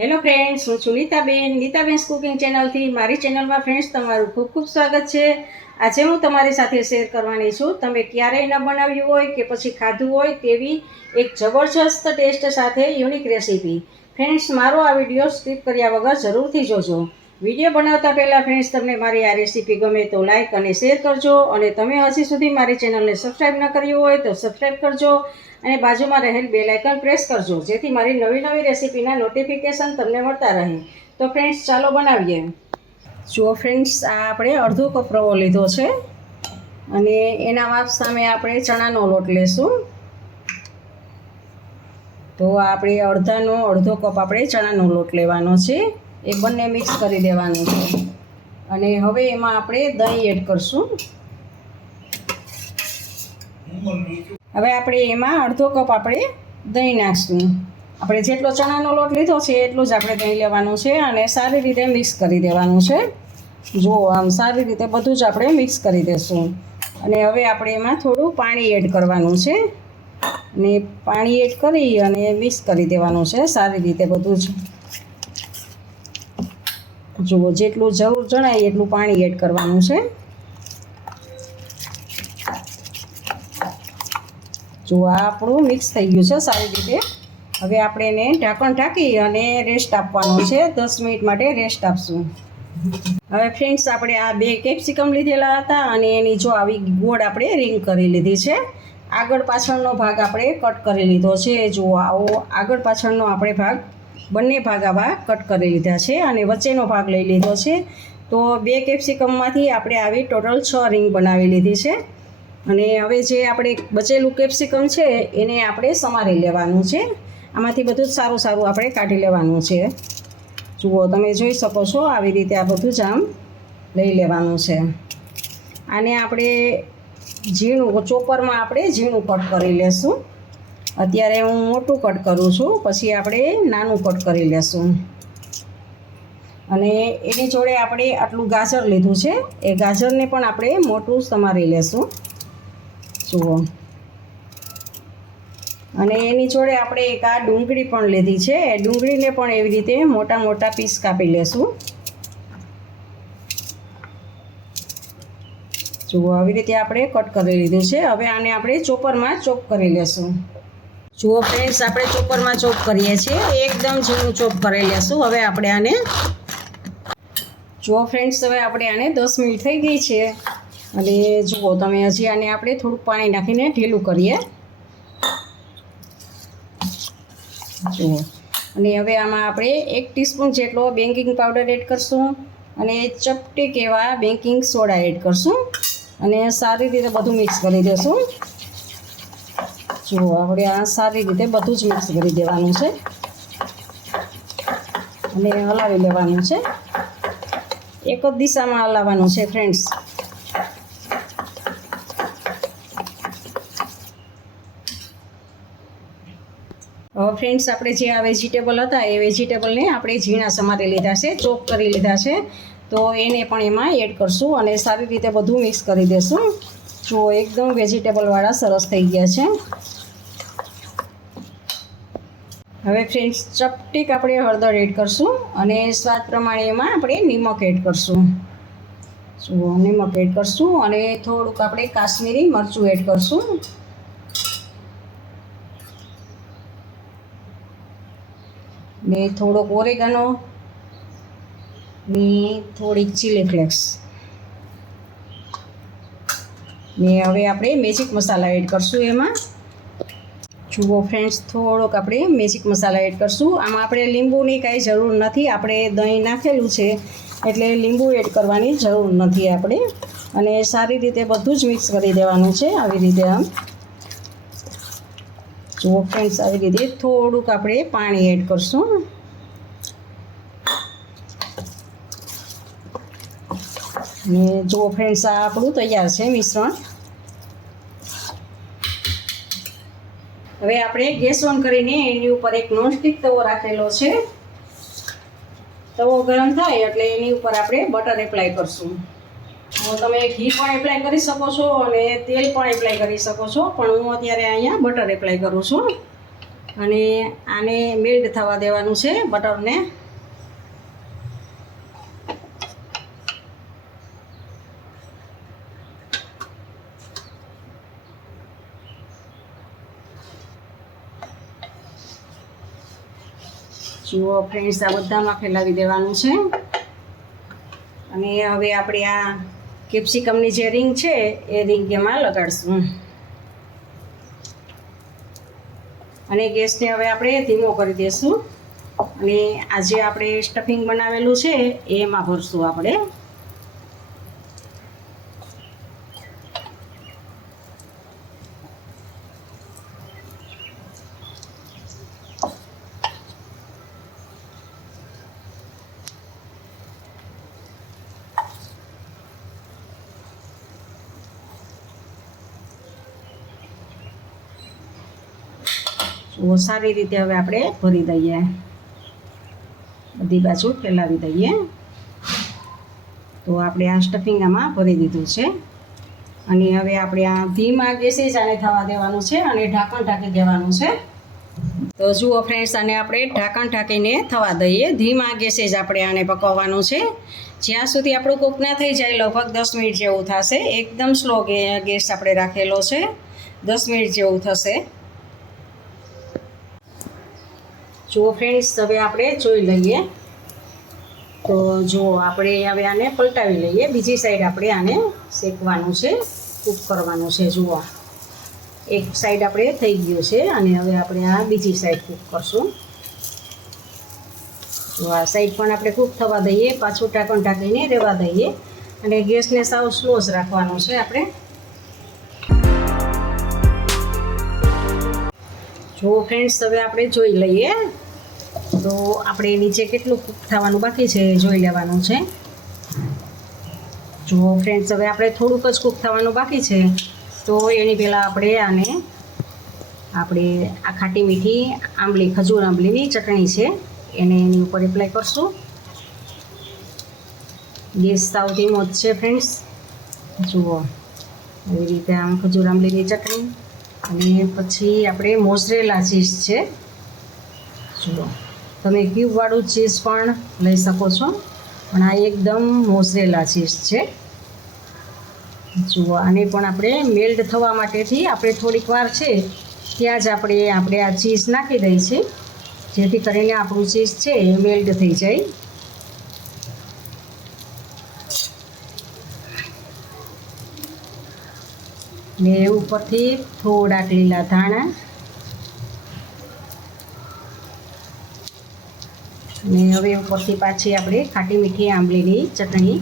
Hello friends હું છું Nitaben. નીતાબેન્સ cooking ચેનલથી મારી ચેનલમાં ફ્રેન્ડ્સ તમારું ખૂબ ખૂબ સ્વાગત છે. આજે હું તમારી સાથે શેર કરવાની છું, તમે ક્યારેય ન બનાવ્યું હોય કે પછી ખાધું હોય તેવી એક જબરજસ્ત ટેસ્ટ સાથે યુનિક રેસીપી ફ્રેન્ડ્સ મારો આ વીડિયો સ્કીપ કર્યા વગર જરૂરથી જોજો. વીડિયો બનાવતા પહેલાં ફ્રેન્ડ્સ તમને મારી આ રેસીપી ગમે તો લાઇક અને શેર કરજો અને તમે હજી સુધી મારી ચેનલને સબસ્ક્રાઈબ ન કર્યું હોય તો સબસ્ક્રાઈબ કરજો અને બાજુમાં રહેલ બે લાઇકન પ્રેસ કરજો, જેથી મારી નવી નવી રેસીપીના નોટિફિકેશન તમને મળતા રહે. તો ફ્રેન્ડ્સ ચાલો બનાવીએ. જુઓ ફ્રેન્ડ્સ આ આપણે અડધો કપ રવો લીધો છે અને એના માપ સામે આપણે ચણાનો લોટ લેશું. તો આપણે અડધાનો, અડધો કપ આપણે ચણાનો લોટ લેવાનો છે. એ બંને મિક્સ કરી દેવાનું છે. અને હવે એમાં આપણે દહીં એડ કરશું. હવે આપણે એમાં અડધો કપ આપણે દહીં નાખશું. આપણે જેટલો ચણાનો લોટ લીધો છે, એટલું જ આપણે દહીં લેવાનું છે અને સારી રીતે મિક્સ કરી દેવાનું છે. જુઓ આમ સારી રીતે બધું જ આપણે મિક્સ કરી દઈશું અને હવે આપણે એમાં થોડું પાણી એડ કરવાનું છે. અને પાણી એડ કરી અને મિક્સ કરી દેવાનું છે, સારી રીતે બધું જ. જુઓ, જેટલું જરૂર જણાય એટલું પાણી એડ કરવાનું છે. જો આ આપણું મિક્સ થઈ ગયું છે સારી રીતે. હવે આપણે એને ઢાંકણ ઢાંકી અને રેસ્ટ આપવાનો છે. દસ મિનિટ માટે રેસ્ટ આપશું. હવે ફ્રેન્ડ્સ આપણે આ બે કેપ્સિકમ લીધેલા હતા અને એની જો આવી ગોળ આપણે રિંગ કરી લીધી છે. આગળ પાછળનો ભાગ આપણે કટ કરી લીધો છે. જો આવો આગળ પાછળનો આપણે ભાગ બંને ભાગ આવા કટ કરી લીધા છે અને વચ્ચેનો ભાગ લઈ લીધો છે. તો બે કેપ્સિકમમાંથી આપણે આવી ટોટલ છ રિંગ બનાવી લીધી છે. અને હવે જે આપણે બચેલું કેપ્સિકમ છે, એને આપણે સમારી લેવાનું છે. આમાંથી બધું જ સારું સારું આપણે કાઢી લેવાનું છે. જુઓ, તમે જોઈ શકો છો આવી રીતે આ બધું જ આમ લઈ લેવાનું છે. આને આપણે ઝીણું ચોપરમાં આપણે ઝીણું કટ કરી લેશું. અત્યારે હું મોટું કટ કરું છું, પછી આપણે નાનું કટ કરી લેશું. અને એની જોડે આપણે આટલું ગાજર લીધું છે, એ ગાજરને પણ આપણે મોટું સમારી લેશું. જુઓ. અને એની જોડે આપણે એક આ ડુંગળી પણ લીધી છે, એ ડુંગળીને પણ એવી રીતે મોટા મોટા પીસ કાપી લેશું. જુઓ, આવી રીતે આપણે કટ કરી લીધું છે, હવે આને આપણે ચોપરમાં ચોપ કરી લેશું. જુઓ ફ્રેન્ડ્સ આપણે ચોપરમાં ચોપ કરીએ છીએ. એકદમ ઝીણું ચોપ કરી લેશું. હવે આપણે આને જુઓ ફ્રેન્ડ્સ હવે આપણે આને દસ મિનિટ થઈ ગઈ છે. અને જુઓ, તમે હજી આને આપણે થોડુંક પાણી નાખીને ઢીલું કરીએ. જુઓ. અને હવે આમાં આપણે એક ટીસ્પૂન જેટલો બેકિંગ પાવડર એડ કરશું અને ચપટી કેવા બેકિંગ સોડા એડ કરશું. અને સારી રીતે બધું મિક્સ કરી દેશું. જુઓ આપણે આ સારી રીતે બધું જ મિક્સ કરી દેવાનું છે. અને હલાવી લેવાનું છે. એક જ દિશામાં હલાવવાનું છે ફ્રેન્ડ્સ હવે ફ્રેન્ડ્સ આપણે જે આ વેજીટેબલ હતા, એ વેજીટેબલને આપણે ઝીણા સમારી લીધા છે, ચોપ કરી લીધા છે. તો એને પણ એમાં એડ કરશું અને સારી રીતે બધું મિક્સ કરી દેશું. જો એકદમ વેજીટેબલવાળા સરસ થઈ ગયા છે. હવે ફ્રેન્ડ્સ ચપટીક આપણે હળદર એડ કરશું અને સ્વાદ પ્રમાણે એમાં આપણે નિમક એડ કરશું. જુઓ, નિમક એડ કરશું અને થોડુંક આપણે કાશ્મીરી મરચું એડ કરશું. ને થોડોક ઓરેગનો ને થોડીક ચીલી ફ્લેક્સ ને હવે આપણે મેજિક મસાલા એડ કરશું એમાં. જુઓ ફ્રેન્ડ્સ થોડોક આપણે મેજિક મસાલા એડ કરશું. આમાં આપણે લીંબુની કાંઈ જરૂર નથી. આપણે દહીં નાખેલું છે, એટલે લીંબુ એડ કરવાની જરૂર નથી આપણે. અને સારી રીતે બધું જ મિક્સ કરી દેવાનું છે આવી રીતે આમ. જુઓ ફ્રેન્ડ્સ આવી રીતે થોડુંક આપણે પાણી એડ કરશું. ને જુઓ ફ્રેન્ડ્સ આ આપણું તૈયાર છે મિશ્રણ. હવે આપણે ગેસ ઓન કરીને એની ઉપર એક નોનસ્ટિક તવો રાખેલો છે. તવો ગરમ થાય એટલે એની ઉપર આપણે બટર એપ્લાય કરશું. તમે ઘી પણ એપ્લાય કરી શકો છો અને તેલ પણ એપ્લાય કરી શકો છો, પણ હું અત્યારે અહીંયા બટર એપ્લાય કરું છું. અને આને મેલ્ટ થવા દેવાનું છે, બટરને જુઓ ફ્રેન્ડ્સ આ બધામાં ફેલાવી દેવાનું છે. અને હવે આપણે આ કેપ્સિકમની જે રિંગ છે, એ રિંગ એમાં લગાડશું. અને ગેસને હવે આપણે ધીમો કરી દઈશું અને આજે આપણે સ્ટફિંગ બનાવેલું છે, એમાં ભરશું આપણે. તો સારી રીતે હવે આપણે ભરી દઈએ. બધી બાજુ ફેલાવી દઈએ. તો આપણે આ સ્ટફિંગ આમાં ભરી દીધું છે. અને હવે આપણે આ ધીમા ગેસે જ આને થવા દેવાનું છે અને ઢાંકણ ઢાંકી દેવાનું છે. તો જુઓ ફ્રેન્ડ્સ, આને આપણે ઢાંકણ ઢાંકીને થવા દઈએ. ધીમા ગેસે જ આપણે આને પકવવાનું છે. જ્યાં સુધી આપણું કૂક ના થઈ જાય, લગભગ દસ મિનિટ જેવું થશે. એકદમ સ્લો ગેસ આપણે રાખેલો છે. દસ મિનિટ જેવું થશે. જુઓ ફ્રેન્ડ્સ હવે આપણે જોઈ લઈએ. તો જુઓ આપણે હવે આને પલટાવી લઈએ. બીજી સાઈડ આપણે આને શેકવાનું છે કૂક કરવાનું છે. જુઓ. એક સાઈડ આપણે થઈ ગયું છે અને હવે આપણે આ બીજી સાઈડ કૂક કરશું. તો આ સાઈડ પણ આપણે કૂક થવા દઈએ, પાછું ઢાંકણ ઢાંકીને રહેવા દઈએ. અને ગેસને સાવ સ્લો જ રાખવાનો છે આપણે. જો ફ્રેન્ડ્સ હવે આપણે જોઈ લઈએ. તો આપણે નીચે કેટલું કૂક થવાનું બાકી છે એ જોઈ લેવાનું છે. જો ફ્રેન્ડ્સ હવે આપણે થોડુંક જ કૂક થવાનું બાકી છે. તો એની પહેલાં આપણે આને, આપણે આ ખાટી મીઠી આંબલી, ખજૂર આંબલીની ચટણી છે. એને એની ઉપર એપ્લાય કરશું. ગેસ સાવ ધીમો છે ફ્રેન્ડ્સ જુઓ એવી રીતે આમ ખજૂર આંબલીની ચટણી. અને પછી આપણે મોઝરેલા ચીઝ છે. જુઓ. તમે ક્યુબવાળું ચીઝ પણ લઈ શકો છો. પણ આ એકદમ મોઝરેલા ચીઝ છે. જુઓ, આને પણ આપણે મેલ્ટ થવા માટેથી આપણે થોડીક વાર છે, ત્યાં જ આપણે આપણે આ ચીઝ નાખી દઈ છે જેથી કરીને આપણું ચીઝ છે એ મેલ્ટ થઈ જાય. ને ઉપરથી થોડાક લીલા ધાણા. ને હવે ઉપરથી પાછી આપણે ખાટી મીઠી આંબલીની ચટણી.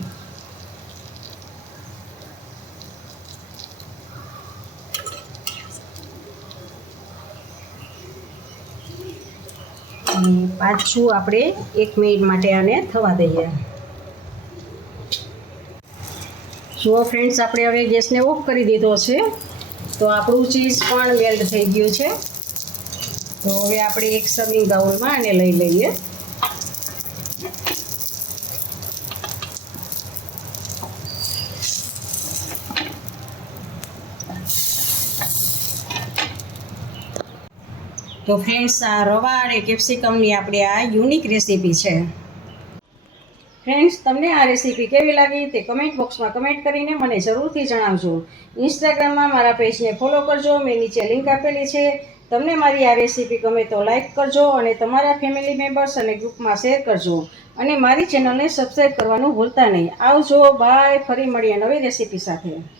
પાછું આપણે એક મિનિટ માટે આને થવા દઈએ. જુઓ ફ્રેન્ડ્સ આપણે હવે ગેસને ઓફ કરી દીધો છે. તો આપણું ચીઝ પણ મેલ્ટ થઈ ગયું છે. તો હવે આપણે એક સર્વિંગ બાઉલમાં આને લઈ લઈએ. તો ફ્રેન્ડ્સ આ રવા અને કેપ્સિકમની આપણે આ યુનિક રેસીપી છે. ફ્રેન્ડ્સ તમને આ રેસીપી કેવી લાગી તે કમેન્ટ બોક્સમાં કમેન્ટ કરીને મને જરૂરથી જણાવજો. ઇન્સ્ટાગ્રામમાં મારા પેજને ફોલો કરજો. મેં નીચે લિંક આપેલી છે. તમને મારી આ રેસીપી ગમે તો લાઇક કરજો અને તમારા ફેમિલી મેમ્બર્સ અને ગ્રુપમાં શેર કરજો. અને મારી ચેનલને સબસ્ક્રાઈબ કરવાનું ભૂલતા નહીં. આવજો બાય ફરી મળીએ નવી રેસીપી સાથે.